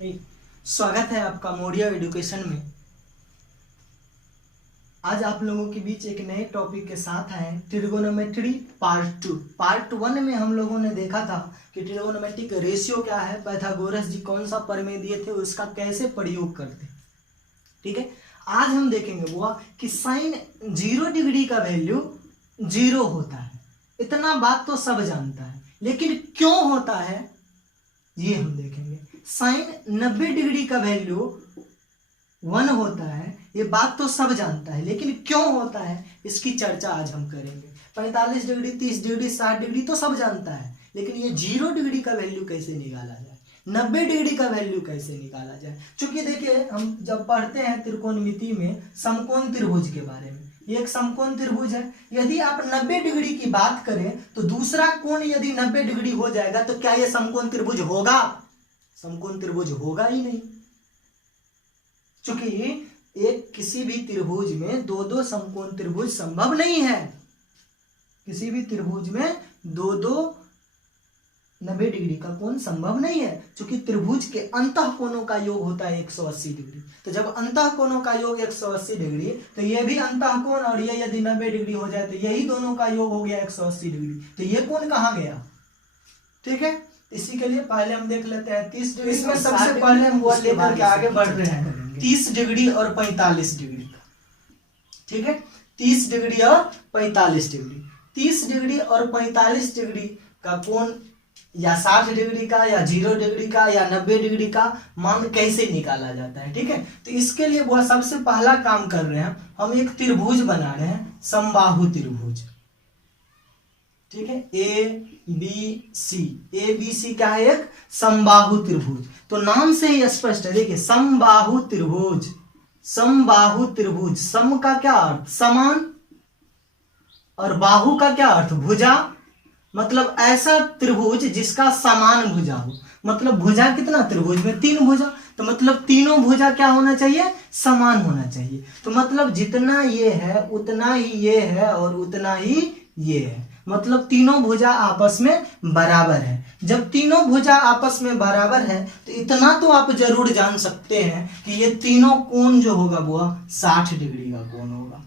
स्वागत है आपका मोडिया एजुकेशन में। आज आप लोगों के बीच एक नए टॉपिक के साथ आए ट्रिगोनोमेट्री पार्ट 2। पार्ट 1 में हम लोगों ने देखा था कि ट्रिगोनोमेट्रिक रेशियो क्या है, पाइथागोरस जी कौन सा प्रमेय दिए थे, उसका कैसे प्रयोग करते। ठीक है, आज हम देखेंगे वो कि साइन 0 डिग्री का वैल्यू 0 होता है। इतना बात तो सब जानता है, लेकिन क्यों होता है ये हम देखेंगे। साइन 90 डिग्री का वैल्यू 1 होता है, ये बात तो सब जानता है, लेकिन क्यों होता है इसकी चर्चा आज हम करेंगे। 45 डिग्री, 30 डिग्री, 60 डिग्री तो सब जानता है, लेकिन ये 0 डिग्री का वैल्यू कैसे निकाला जाए, 90 डिग्री का वैल्यू कैसे निकाला जाए। क्योंकि देखिए, हम जब पढ़ते हैं त्रिकोणमिति में समकोण त्रिभुज के बारे में, ये एक समकोण त्रिभुज है। यदि आप 90 डिग्री की बात करें तो दूसरा कोण यदि 90 डिग्री हो जाएगा तो क्या ये समकोण त्रिभुज होगा? समकोण त्रिभुज होगा ही नहीं, क्योंकि एक किसी भी त्रिभुज में दो समकोण त्रिभुज संभव नहीं है। किसी भी त्रिभुज में दो 90 डिग्री का कोण संभव नहीं है, क्योंकि त्रिभुज के अंतः कोणों का योग होता है 180 डिग्री। तो जब अंतः कोणों का योग 180 डिग्री, तो ये भी अंतः कोण और ये यदि 90 डिग्री हो जाए तो यही दोनों का योग हो गया 180 डिग्री। तो ये कोण कहाँ गया? ठीक है, इसी के लिए पहले हम देख लेते हैं 30 डिग्री। इसमें सबसे पहले हम वो लेकर के आगे बढ़ रहे हैं 30 डिग्री और 45 डिग्री का। ठीक है, 30 डिग्री और 45 डिग्री। 30 डिग्री और 45 डिग्री का कोण या 60 डिग्री का या 0 डिग्री का या 90 डिग्री का मान कैसे निकाला जाता है। ठीक है, तो इसके लिए वो सबसे पहला काम कर रहे हैं, हम एक त्रिभुज बना रहे हैं, समबाहु त्रिभुज। ठीक है, ए बी सी क्या है? एक समबाहु त्रिभुज। तो नाम से ही स्पष्ट है, देखिए समबाहु त्रिभुज। समबाहु त्रिभुज, सम का क्या अर्थ? समान, और बाहु का क्या अर्थ? भुजा। मतलब ऐसा त्रिभुज जिसका समान भुजा हो। मतलब भुजा कितना? त्रिभुज में 3 भुजा, तो मतलब तीनों भुजा क्या होना चाहिए? समान होना चाहिए। तो मतलब जितना ये है उतना ही ये है और उतना ही ये है, मतलब तीनों भुजा आपस में बराबर है। जब तीनों भुजा आपस में बराबर है तो इतना तो आप जरूर जान सकते हैं कि ये तीनों कोण जो होगा वो 60 डिग्री का कोण होगा।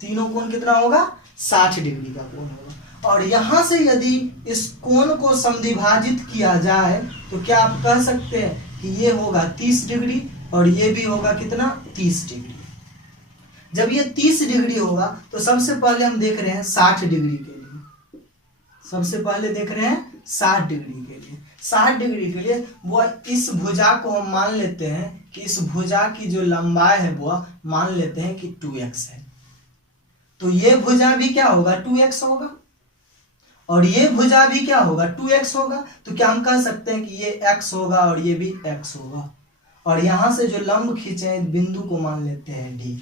तीनों कोण कितना होगा? 60 डिग्री का कोण होगा। और यहां से यदि इस कोण को समद्विभाजित किया जाए तो क्या आप कह सकते हैं कि ये होगा 30 डिग्री और ये भी होगा कितना? 30 डिग्री। जब ये 30 डिग्री होगा तो सबसे पहले हम देख रहे हैं 60 डिग्री के लिए। सबसे पहले देख रहे हैं 60 डिग्री के लिए। 60 डिग्री के लिए वो इस भुजा को हम मान लेते हैं कि इस भुजा की जो लंबाई है वो मान लेते हैं कि 2x है। तो ये भुजा भी क्या होगा? 2x होगा, और ये भुजा भी क्या होगा? 2x होगा। तो क्या हम कह सकते हैं कि ये x होगा और ये भी x होगा। और यहां से जो लंब खींचे बिंदु को मान लेते हैं D।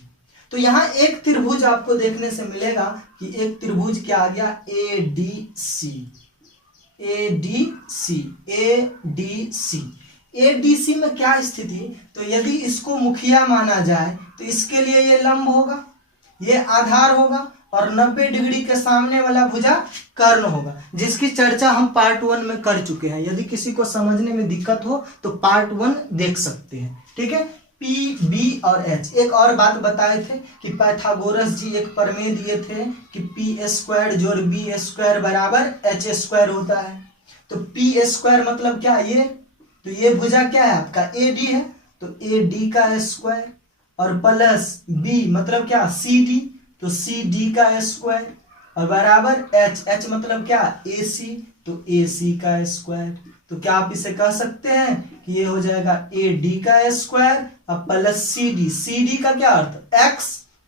तो यहाँ एक त्रिभुज आपको देखने से मिलेगा कि एक त्रिभुज क्या आ गया? ADC। ADC में क्या स्थिति? तो यदि इसको मुखिया माना जाए तो इसके लिए ये लंब होगा, ये आधार होगा, और 90 डिग्री के सामने वाला भुजा कर्ण होगा, जिसकी चर्चा हम पार्ट 1 में कर चुके हैं। यदि किसी को समझने में दिक्कत हो तो पार्ट 1 देख सकते हैं। ठीक है, P, B और H। एक और बात बताए थे कि पाइथागोरस जी एक प्रमेय दिए थे कि P² जोड़ B² बराबर H² होता है। तो P² मतलब क्या? ये तो ये भुजा क्या है आपका? AD है, तो AD का स्क्वायर, और प्लस B मतलब क्या? CD, तो CD का स्क्वायर, और बराबर H मतलब क्या? AC, तो AC का स्क्वायर। तो क्या आप इसे कह सकते हैं कि ये हो जाएगा AD का स्क्वायर और प्लस CD का क्या अर्थ? X,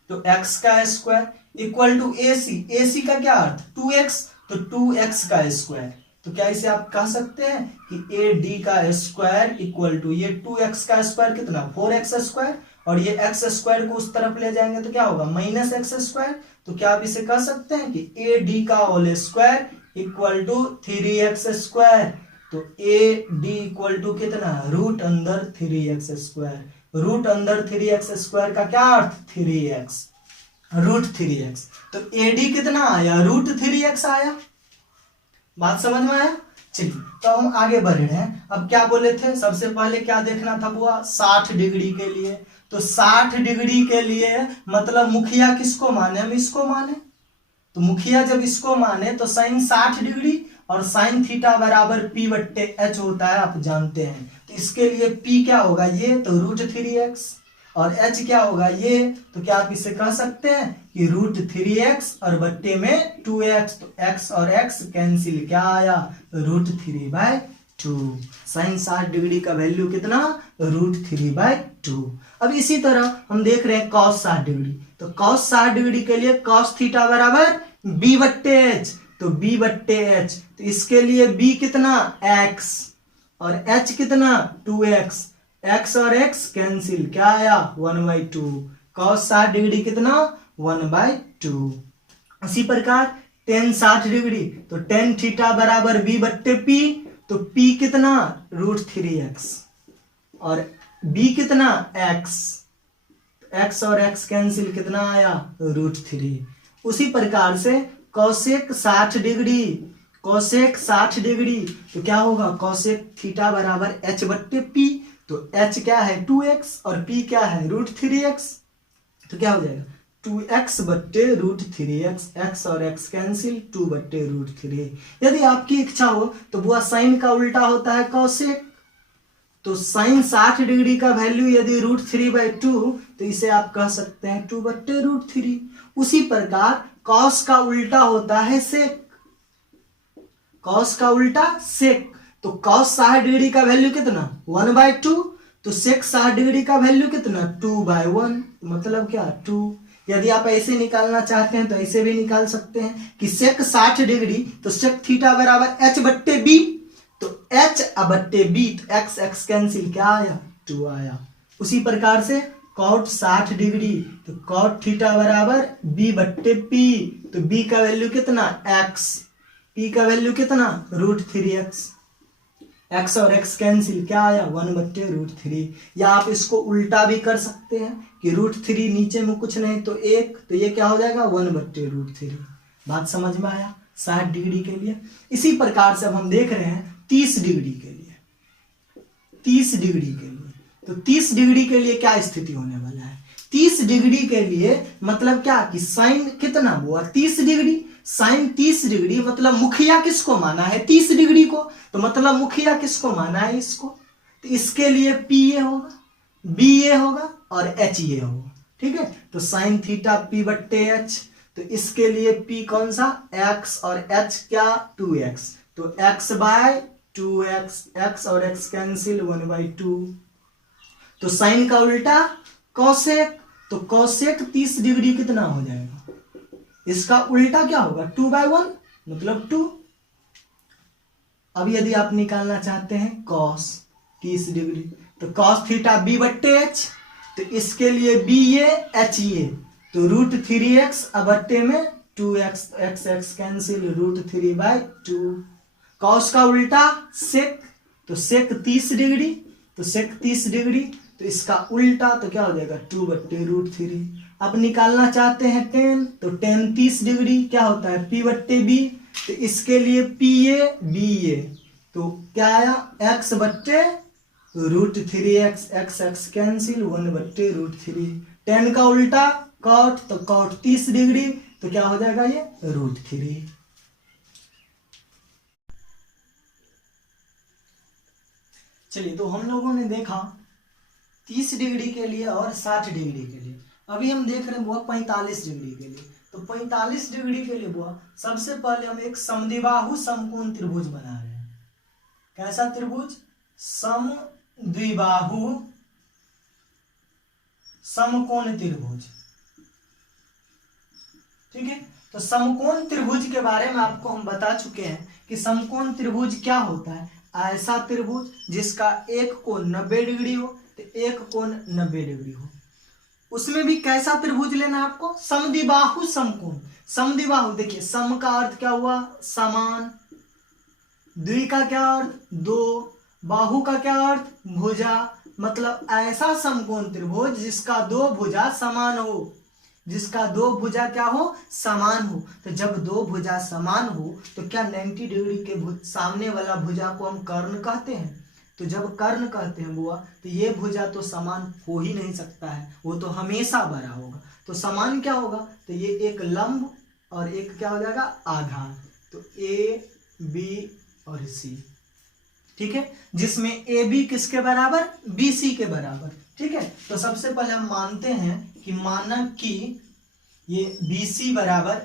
तो X का स्क्वायर इक्वल टू AC का क्या अर्थ? 2x, तो 2x का स्क्वायर। तो क्या इसे आप कह सकते हैं कि AD का स्क्वायर इक्वल टू ये 2x का स्क्वायर कितना? 4x स्क्वायर, और ये x स्क्वायर को उस तरफ ले जाएंगे तो क्या होगा? -x²। तो क्या आप इसे कह सकते हैं कि AD का whole square equal to 3x²। तो AD इक्वल टू कितना? रूट अंदर 3x²। रूट अंदर 3x² का क्या अर्थ? 3x, root 3x। तो AD कितना आया? रूट 3x आया। बात समझ में आया? चलिए तो हम आगे बढ़ रहे हैं। अब क्या बोले थे, सबसे पहले क्या देखना था बुआ, 60 डिग्री के लिए। तो 60 डिग्री के लिए मतलब मुखिया किसको माने, हम इसको माने। तो मुखिया जब इसको माने तो साइन 60 डिग्री और साइन थीटा बराबर पी बट्टे एच होता है, आप जानते हैं। तो इसके लिए पी क्या होगा, ये तो √3x, और एच क्या होगा ये, तो क्या आप इसे कह सकते हैं कि √3x और बट्टे में 2x, तो x और x कैंसिल, क्या आया √3/2। साइन 60 डिग्री का वैल्यू कितना, √3/2। अब इसी तरह हम देख रहे हैं cos 60 डिग्री। तो cos 60 डिग्री के लिए cos थीटा बराबर b बट्टे एच, तो b बट्टे एच, तो इसके लिए b कितना x और h कितना 2x, x और x कैंसिल, क्या आया 1/2। cos 60 डिग्री कितना 1/2। इसी प्रकार tan 60 डिग्री, तो tan थीटा बराबर b बट्टे p, तो p कितना √3x और b कितना x, x और x कैंसिल, कितना आया √3। उसी प्रकार से cosec 60 डिग्री, cosec 60 डिग्री, तो क्या होगा cosec थीटा बराबर h बट्टे p, तो h क्या है 2x और p क्या है √3x, तो क्या हो जाएगा 2x बट्टे √3x, x और x कैंसिल 2 बट्टे √3। यदि आपकी इच्छा हो तो बुआ साइन का उल्टा होता है cosec, तो साइन 60 डिग्री का वैल्यू यदि √3/2, तो इसे आप कह सकते हैं 2 बट्टे √3। उसी प्रकार cos का उल्टा होता है sec, cos का उल्टा sec, तो cos 60 डिग्री का वैल्यू कितना 1/2, तो sec 60 डिग्री का वैल्यू कितना 2/1, मतलब क्या 2। यदि आप ऐसे निकालना चाहते हैं तो ऐसे भी निकाल सकते हैं कि sec 60 डिग्री, तो sec थीटा बराबर h बट्टे b, तो h बट्टे b, तो x x कैंसिल, क्या आया 2 आया। उसी प्रकार से cot 60 डिग्री, तो cot थीटा बराबर b बट्टे p, तो b का वैल्यू कितना x, p का वैल्यू कितना √3x, x और x कैंसिल, क्या आया 1 बट्टे √3। या आप इसको उल्टा भी कर सकते हैं कि √3 नीचे में कुछ नहीं तो 1, तो ये क्या हो जाएगा 1 बट्टे √3। बात समझ में आया 60 डिग्री के लिए। इसी प्रकार से अब हम देख रहे हैं 30 डिग्री के लिए। 30 डिग्री के लिए, तो 30 डिग्री के लिए क्या स्थिति होने वाला है, 30 डिग्री के लिए मतलब क्या कि साइन कितना हुआ 30 डिग्री, साइन 30 डिग्री, मतलब मुखिया किसको माना है 30 डिग्री को, तो मतलब मुखिया किसको माना है इसको, तो इसके लिए पी ए होगा, बी ए होगा और एच ए होगा। ठीक है, तो साइन थीटा पी बट्टे एच, तो इसके लिए पी कौन सा x और h क्या 2x, तो x/2x, x और x कैंसिल 1/2। तो साइन का उल्टा कोसेक, तो कोसेक 30 डिग्री कितना हो जाएगा, इसका उल्टा क्या होगा 2/1 मतलब 2। अब यदि आप निकालना चाहते हैं cos 30 डिग्री, तो cos थीटा b बट्टे h, तो इसके लिए b ये h ये, तो √3x बट्टे में 2x, x x cancel √3/2। cos का उल्टा sec, तो sec 30 डिग्री, तो sec 30 डिग्री, तो इसका उल्टा तो क्या हो जाएगा 2 बट्टे √3। अब निकालना चाहते हैं tan, तो tan 30 डिग्री क्या होता है p बट्टे b, तो इसके लिए p a b a, तो क्या आया x बट्टे √3x, x x कैंसिल 1 बट्टे √3। tan का उल्टा cot, तो cot 30 डिग्री, तो क्या हो जाएगा ये √3। चलिए, तो हम लोगों ने देखा 30 डिग्री के लिए और 60 डिग्री के लिए। अभी हम देख रहे हैं बुआ 45 डिग्री के लिए। तो 45 डिग्री के लिए बुआ सबसे पहले हम एक समद्विबाहु समकोण त्रिभुज बना रहे हैं। कैसा त्रिभुज, समद्विबाहु समकोण त्रिभुज। ठीक है, तो समकोण त्रिभुज के बारे में आपको हम बता चुके हैं कि समकोण त्रिभुज क्या होता है। ऐसा त्रिभुज जिसका एक कोण 90 डिग्री हो, तो एक कोण 90 डिग्री हो। उसमें भी कैसा त्रिभुज लेना है आपको, समद्विबाहु समकोण। समद्विबाहु देखिए, सम का अर्थ क्या हुआ समान, द्वि का क्या अर्थ दो, बाहु का क्या अर्थ भुजा, मतलब ऐसा समकोण त्रिभुज जिसका दो भुजा समान हो। जिसका दो भुजा क्या हो, समान हो। तो जब दो भुजा समान हो तो क्या 90 डिग्री के सामने वाला भुजा को हम कर्ण कहते हैं। तो जब कर्ण कहते हैं बुआ तो ये भुजा तो समान हो ही नहीं सकता है, वो तो हमेशा बड़ा होगा। तो समान क्या होगा, तो ये एक लंब और एक क्या हो जाएगा, आधार। तो ए बी और सी, ठीक है, जिसमें ए बी किसके बराबर, बी सी के बराबर। ठीक है, तो सबसे पहले हम मानते हैं कि माना कि ये बी सी बराबर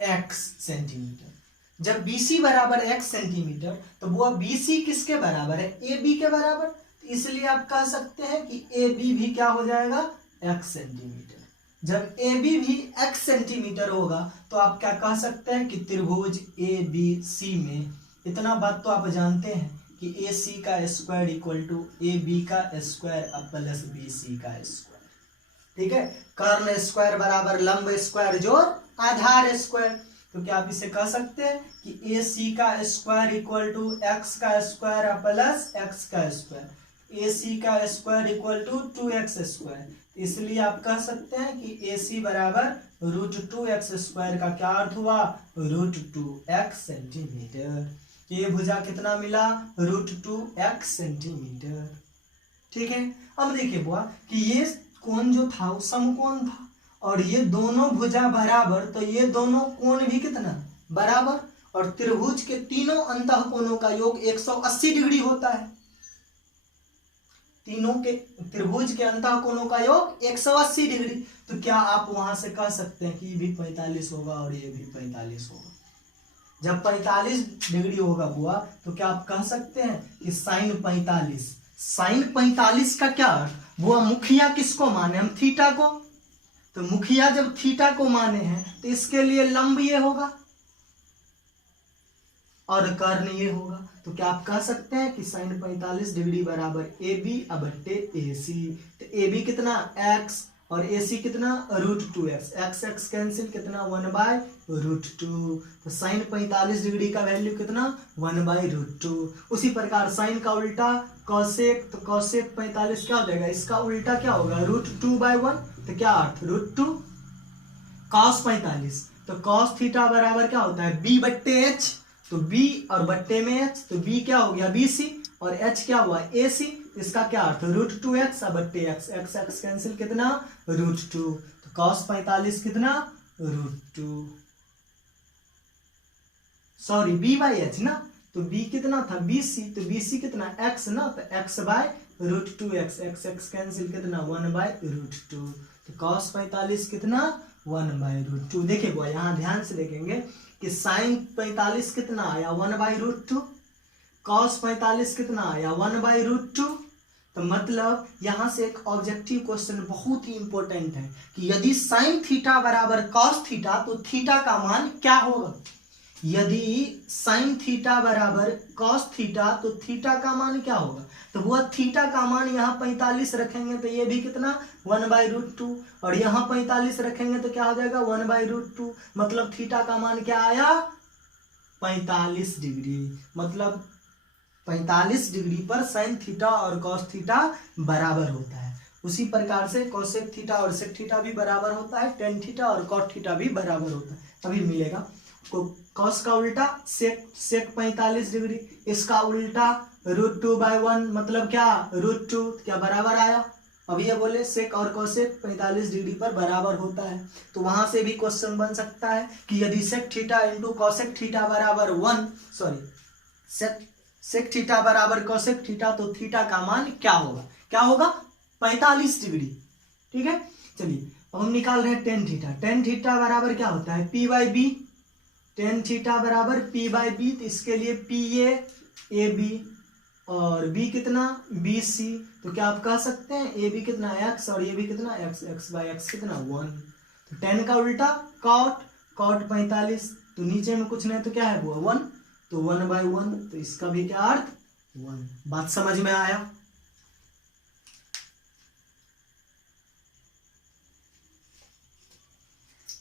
x सेंटीमीटर। जब BC बराबर x सेंटीमीटर तो वो BC किसके बराबर है, AB के बराबर। तो इसलिए आप कह सकते हैं कि AB भी क्या हो जाएगा, x सेंटीमीटर। जब AB भी x सेंटीमीटर होगा तो आप क्या कह सकते हैं कि त्रिभुज ABC में, इतना बात तो आप जानते हैं कि AC का स्क्वायर इक्वल टू AB का स्क्वायर प्लस BC का स्क्वायर। ठीक है, कर्ण स्क्वायर बराबर लंब स्क्वायर जोड़ आधार स्क्वायर। तो क्या आप इसे कह सकते हैं कि AC का स्क्वायर इक्वल टू x का स्क्वायर प्लस x का स्क्वायर। AC का square equal to 2x square. इसलिए आप कह सकते हैं कि AC बराबर √2x स्क्वायर का क्या अर्थ हुआ, √2x सेंटीमीटर। ये भुजा कितना मिला, √2x सेंटीमीटर। ठीक है, अब देखिए बुआ कि ये कोण जो था वो समकोण था और ये दोनों भुजा बराबर, तो ये दोनों कोण भी कितना बराबर, और त्रिभुज के तीनों अंतः कोणों का योग 180 डिग्री होता है। तीनों के त्रिभुज के अंतः कोणों का योग 180 डिग्री। तो क्या आप वहां से कह सकते हैं कि ये भी 45 होगा और ये भी 45 होगा। जब 45 डिग्री होगा बुआ तो क्या आप कह सकते हैं कि साइन 45, साइन 45 का क्या अर्थ, बुआ मुखिया किसको माने हम, थीटा को। तो मुखिया जब थीटा को माने हैं तो इसके लिए लंब ये होगा और कर्ण ये होगा। तो क्या आप कह सकते हैं कि साइन 45 डिग्री बराबर AB बटे AC। तो AB कितना x और AC कितना √2x, x कैंसिल कितना 1/√2। तो साइन 45 डिग्री का वैल्यू कितना 1/√2। उसी प्रकार साइन का उल्टा कॉसेक, तो कॉसेक 45 क्या हो जाएगा, इसका उल्टा क्या होगा √2/1। तो क्या अर्थ √2। कॉस 45 तो कॉस थीटा बराबर क्या होता है B बट्टे H। तो B और बट्टे में H, तो B क्या हो गया BC और H क्या हुआ AC। इसका क्या अर्थ √2x बट्टे x, x कैंसिल कितना √2। तो cos 45 कितना √2, सॉरी B/H ना, तो B कितना था BC, तो BC कितना x ना, तो x/√2x, x कैंसिल कितना 1/√2। तो cos 45 कितना 1/√2। देखिए वो यहाँ ध्यान से देखेंगे कि साइन 45 कितना आया 1/√2, cos 45 कितना आया 1/√2। तो मतलब यहां से एक ऑब्जेक्टिव क्वेश्चन बहुत ही इंपॉर्टेंट है कि यदि साइन थीटा बराबर cos थीटा तो थीटा का मान क्या होगा। यदि साइन थीटा बराबर cos थीटा तो थीटा का मान क्या होगा। तो वह थीटा का मान यहाँ 45 रखेंगे तो ये भी कितना 1/√2 और यहाँ 45 रखेंगे तो क्या हो जाएगा 1/√2। मतलब थीटा का मान क्या आया 45 डिग्री। मतलब 45 डिग्री पर साइन थीटा और कॉस थीटा बराबर होता है। उसी प्रकार से कोसेक थीटा और सेक थीटा भी बराबर होता है, टेन थीटा और कॉट थीटा भी बराबर होता है। अभी मिलेगा कॉस का उल्टा सेक 45 डिग्री, इसका उल्टा √2/1 मतलब क्या √2, क्या बराबर आया। अभी ये बोले सेक और कोसेक 45 डिग्री पर बराबर होता है। तो वहां से भी क्वेश्चन बन सकता है कि यदि sec theta into cosec theta बराबर 1, सॉरी सेक थीटा बराबर कोसेक थीटा, तो थीटा का मान क्या होगा, क्या होगा 45 डिग्री। ठीक है, चलिए अब हम निकाल रहे हैं टेन थीटा। टेन थीटा बराबर क्या होता है P/B, टेन थीटा बराबर P/B। तो इसके लिए PA AB और B कितना BC। तो क्या आप कह सकते हैं AB कितना x और ये भी कितना x कितना 1। तो टेन का उल्टा कॉट 45, तो नीचे में कुछ नहीं तो क्या है वो 1, तो 1/1। तो इसका भी क्या अर्थ 1। बात समझ में आया।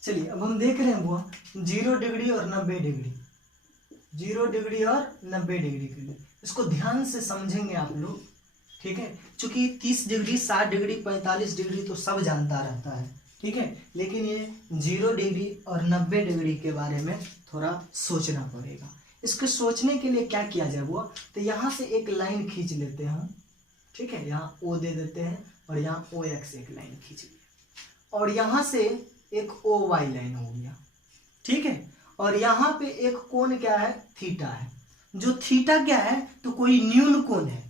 चलिए अब हम देख रहे हैं वो 0 डिग्री और 90 डिग्री, 0 डिग्री और 90 डिग्री के लिए इसको ध्यान से समझेंगे आप लोग। ठीक है, चूंकि 30 डिग्री 60 डिग्री 45 डिग्री तो सब जानता रहता है। ठीक है। लेकिन ये 0 डिग्री और 90 डिग्री के बारे में थोड़ा सोचना पड़ेगा। इसको सोचने के लिए क्या किया जाए वो, तो यहाँ से एक लाइन खींच लेते हैं हम, ठीक है, यहाँ O दे देते हैं और यहाँ OX एक लाइन खींच लिया और यहाँ से एक OY लाइन हो गया, ठीक है। और यहाँ पे एक कोण क्या है, थीटा है। जो थीटा क्या है, तो कोई न्यून कोण है।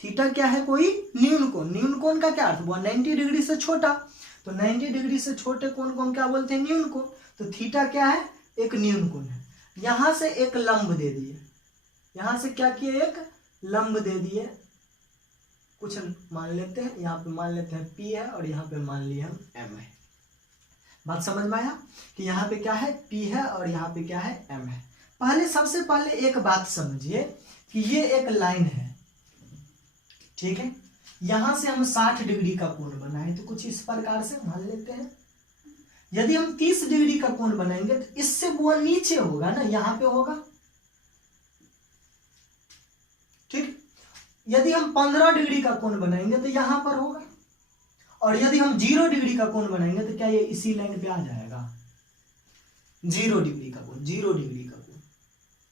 थीटा क्या है, कोई न्यून कोण। न्यून कोण का क्या अर्थ हुआ, 90 डिग्री से छोटा। तो 90 डिग्री से छोटे कोण को हम क्या बोलते हैं, न्यून कोण। तो थीटा क्या है, एक न्यून कोण है। यहां से एक लंब दे दिए, यहां से क्या किए, एक लंब दे दिए। कुछ मान लेते हैं, यहाँ पे मान लेते हैं P है और यहाँ पे मान लिए हम M है। बात समझ में आया कि यहाँ पे क्या है, P है और यहाँ पे क्या है, M है। सबसे पहले एक बात समझिए कि ये एक लाइन है, ठीक है। यहां से हम 60 डिग्री का कोण बनाए तो कुछ इस प्रकार से मान लेते हैं। यदि हम 30 डिग्री का कोण बनाएंगे तो इससे वो नीचे होगा ना, यहां पे होगा, ठीक। यदि हम 15 डिग्री का कोण बनाएंगे तो यहां पर होगा। और यदि हम 0 डिग्री का कोण बनाएंगे तो क्या ये इसी लाइन पे आ जाएगा, 0 डिग्री का कोण, 0 डिग्री का कोण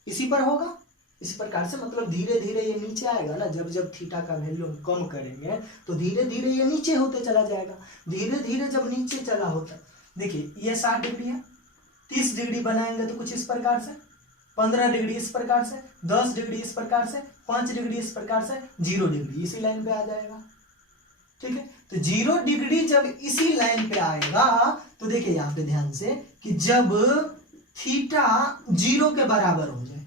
इसी पर होगा। इस प्रकार से मतलब धीरे धीरे ये नीचे आएगा ना, जब जब थीटा का वैल्यू हम कम करेंगे तो धीरे धीरे ये नीचे होते चला जाएगा। धीरे धीरे जब नीचे चला होता, देखिए ये 60 डिग्री है, 30 डिग्री बनाएंगे तो कुछ इस प्रकार से, 15 डिग्री इस प्रकार से, 10 डिग्री इस प्रकार से, 5 डिग्री इस प्रकार से, 0 डिग्री इसी लाइन पे आ जाएगा, ठीक है। तो 0 डिग्री जब इसी लाइन पे आएगा तो देखिए यहाँ पे ध्यान से कि जब थीटा 0 के बराबर हो जाए,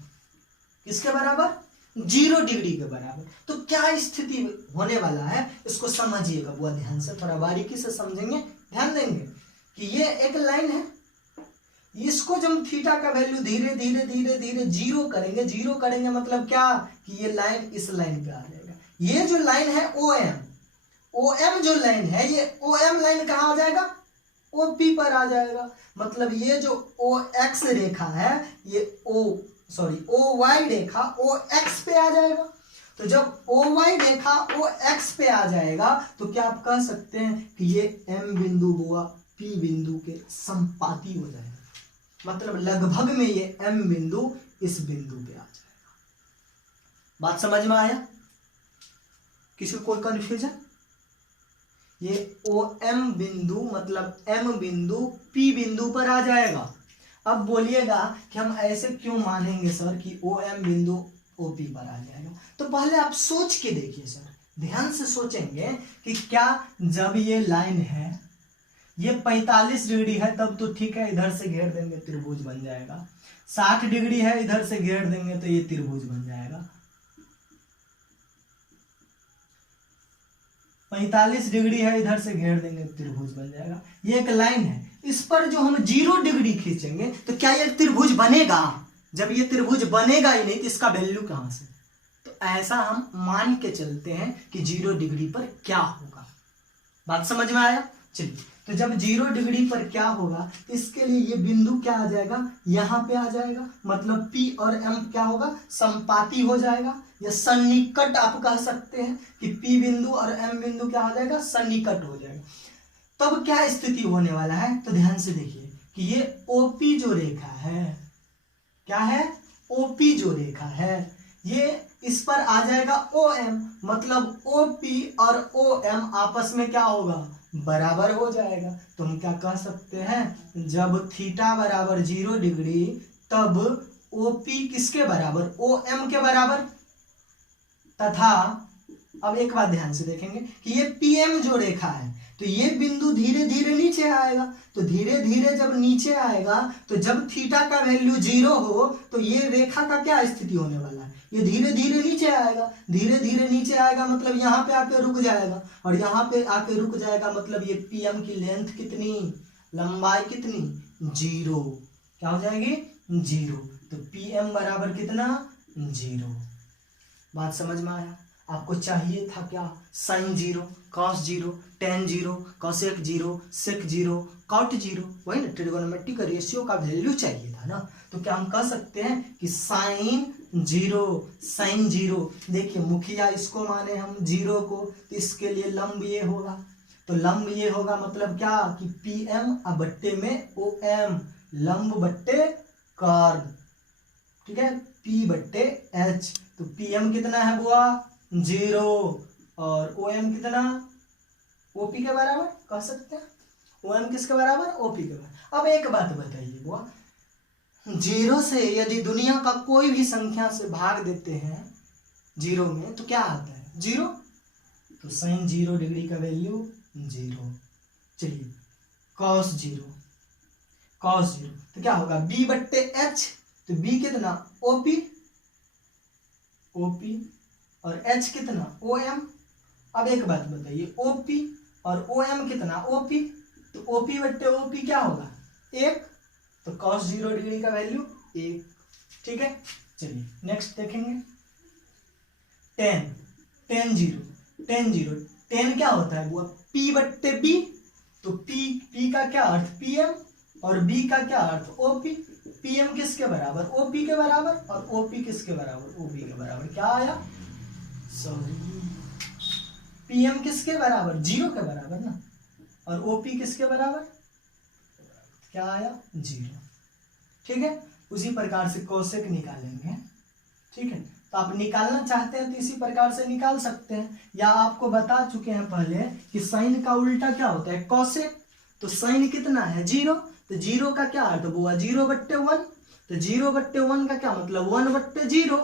किसके बराबर, 0 डिग्री के बराबर, तो क्या स्थिति होने वाला है इसको समझिएगा। वो ध्यान से थोड़ा बारीकी से समझेंगे, ध्यान देंगे कि ये एक लाइन है, इसको जब थीटा का वैल्यू धीरे धीरे धीरे धीरे 0 करेंगे, 0 करेंगे मतलब क्या कि ये लाइन इस लाइन पे आ जाएगा। ये जो लाइन है OM जो लाइन है, ये OM लाइन कहाँ आ जाएगा, OP पर आ जाएगा। मतलब ये जो OX रेखा है, ये OY रेखा OX पे आ जाएगा। तो जब OY रेखा OX पे आ जाएगा तो क्या आप कह सकते हैं कि ये M बिंदु व P बिंदु के संपाती हो जाएगा। मतलब लगभग में ये M बिंदु इस बिंदु पे आ जाएगा। बात समझ में आया, किसी को कोई कंफ्यूजन? ये OM बिंदु मतलब M बिंदु P बिंदु पर आ जाएगा। अब बोलिएगा कि हम ऐसे क्यों मानेंगे सर कि OM बिंदु OP पर आ जाएगा। तो पहले आप सोच के देखिए सर, ध्यान से सोचेंगे कि क्या जब ये लाइन है, ये 45 डिग्री है तब तो ठीक है, इधर से घेर देंगे त्रिभुज बन जाएगा। 60 डिग्री है, इधर से घेर देंगे तो ये त्रिभुज बन जाएगा। 45 डिग्री है, इधर से घेर देंगे त्रिभुज बन जाएगा। ये एक लाइन है, इस पर जो हम 0 डिग्री खींचेंगे तो क्या ये त्रिभुज बनेगा? जब ये त्रिभुज बनेगा ही नहीं तो इसका वैल्यू कहां से? तो ऐसा हम मान के चलते हैं कि 0 डिग्री पर क्या होगा। बात समझ में आया? चलिए, तो जब 0 डिग्री पर क्या होगा, इसके लिए ये बिंदु क्या आ जाएगा, यहां पे आ जाएगा। मतलब P और M क्या होगा, संपाती हो जाएगा या सन्निकट आप कह सकते हैं कि P बिंदु और M बिंदु क्या हो जाएगा, सन्निकट हो जाएगा। तब क्या स्थिति होने वाला है, तो ध्यान से देखिए कि ये OP जो रेखा है, क्या है, OP जो रेखा है, ये इस पर आ जाएगा OM। मतलब OP और OM आपस में क्या होगा, बराबर हो जाएगा। तो हम क्या कह सकते हैं, जब थीटा बराबर 0 डिग्री तब OP किसके बराबर, OM के बराबर। तथा अब एक बात ध्यान से देखेंगे कि ये PM जो रेखा है, तो ये बिंदु धीरे धीरे नीचे आएगा। तो धीरे धीरे जब नीचे आएगा तो जब थीटा का वैल्यू 0 हो तो ये रेखा का क्या स्थिति होने वाला है, ये धीरे धीरे नीचे आएगा। धीरे धीरे नीचे आएगा मतलब यहाँ पे आके रुक जाएगा, और यहाँ पे आके रुक जाएगा मतलब ये PM की लेंथ कितनी, लंबाई कितनी, 0। क्या हो जाएगी, 0। तो PM बराबर कितना, 0। बात समझ में आया? आपको चाहिए था क्या, साइन 0, कॉस 0, टेन 0, कॉसेक 0, सेक 0, कॉट 0, वही ना ट्रिगोनोमेट्रिक रेशियो का वैल्यू चाहिए था ना। तो क्या हम कह सकते हैं कि साइन 0, देखिए मुखिया इसको माने हम 0 को, तो इसके लिए लंब ये होगा। तो लंब ये होगा मतलब क्या कि PM अब बट्टे में OM, लंब बट्टे कर्ण, ठीक है, P बट्टे H। तो PM कितना है बुआ 0 और OM कितना OP के बराबर कह सकते हैं। OM किसके बराबर OP के बराबर। अब एक बात बताइए बुआ, 0 से यदि दुनिया का कोई भी संख्या से भाग देते हैं 0 में तो क्या आता है 0, तो sin 0 डिग्री का वैल्यू 0। चलिए cos 0 तो क्या होगा B बट्टे H, तो B कितना OP और H कितना OM। अब एक बात बताइए OP और OM कितना OP, तो OP बट्टे OP क्या होगा 1, तो cos 0 डिग्री का वैल्यू 1, ठीक है। चलिए नेक्स्ट देखेंगे tan क्या होता है वो P बट्टे B, तो P का क्या अर्थ PM और B का क्या अर्थ OP। PM किसके बराबर OP के बराबर और OP किसके बराबर OP के बराबर। क्या आया सॉरी PM किसके बराबर 0 के बराबर ना, और OP किसके बराबर क्या आया 0, ठीक है। उसी प्रकार से कोसेक निकालेंगे, ठीक है। तो आप निकालना चाहते हैं तो इसी प्रकार से निकाल सकते हैं, या आपको बता चुके हैं पहले कि साइन का उल्टा क्या होता है कोसेक। तो साइन कितना है 0, तो 0 का क्या अर्थ हुआ 0 बट्टे 1, तो 0 बट्टे 1 का क्या मतलब 1 बट्टे 0,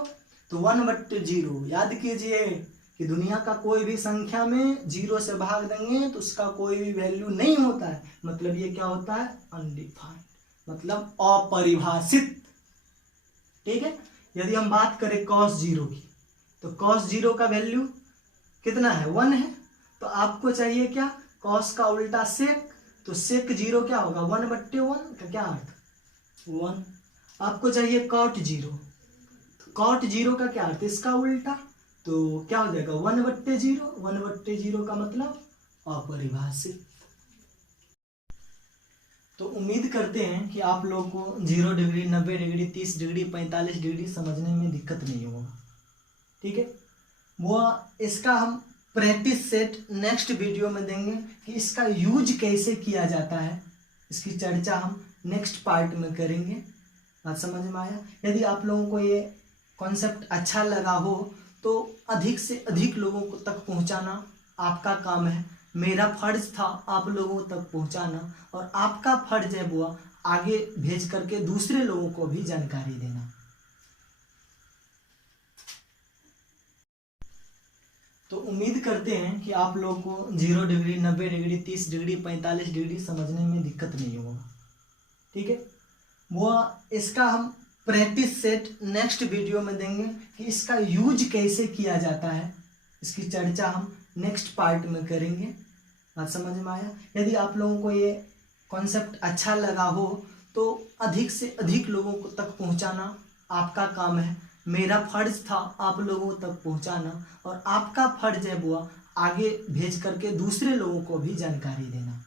तो 1 बट्टे 0। याद कीजिए कि दुनिया का कोई भी संख्या में 0 से भाग देंगे तो उसका कोई भी वैल्यू नहीं होता है, मतलब ये क्या होता है अनडिफाइंड, मतलब अपरिभाषित, ठीक है। यदि हम बात करें cos 0 की, तो cos 0 का वैल्यू कितना है 1 है, तो आपको चाहिए क्या cos का उल्टा sec, तो sec 0 क्या होगा 1 बट्टे 1 का क्या अर्थ 1। आपको चाहिए cot 0, तो cot 0 का क्या अर्थ इसका उल्टा, तो क्या हो जाएगा 1 बट्टे 0 का मतलब अपरिभाषित। तो उम्मीद करते हैं कि आप लोग को 0 डिग्री 90 डिग्री 30 डिग्री 45 डिग्री समझने में दिक्कत नहीं होगा, ठीक है। वो इसका हम प्रैक्टिस सेट नेक्स्ट वीडियो में देंगे कि इसका यूज कैसे किया जाता है, इसकी चर्चा हम नेक्स्ट पार्ट में करेंगे। बात समझ में आया। यदि आप लोगों को ये कॉन्सेप्ट अच्छा लगा हो तो अधिक से अधिक लोगों को तक पहुंचाना आपका काम है। मेरा फर्ज था आप लोगों तक पहुंचाना, और आपका फर्ज है बुआ आगे भेज करके दूसरे लोगों को भी जानकारी देना। तो उम्मीद करते हैं कि आप लोग को 0 डिग्री 90 डिग्री 30 डिग्री 45 डिग्री समझने में दिक्कत नहीं होगा, ठीक है। वो इसका हम प्रैक्टिस सेट नेक्स्ट वीडियो में देंगे कि इसका यूज कैसे किया जाता है, इसकी चर्चा हम नेक्स्ट पार्ट में करेंगे। बात समझ में आया। यदि आप लोगों को ये कॉन्सेप्ट अच्छा लगा हो तो अधिक से अधिक लोगों को तक पहुंचाना आपका काम है। मेरा फर्ज था आप लोगों तक पहुंचाना, और आपका फर्ज है बुआ आगे भेज करके दूसरे लोगों को भी जानकारी देना।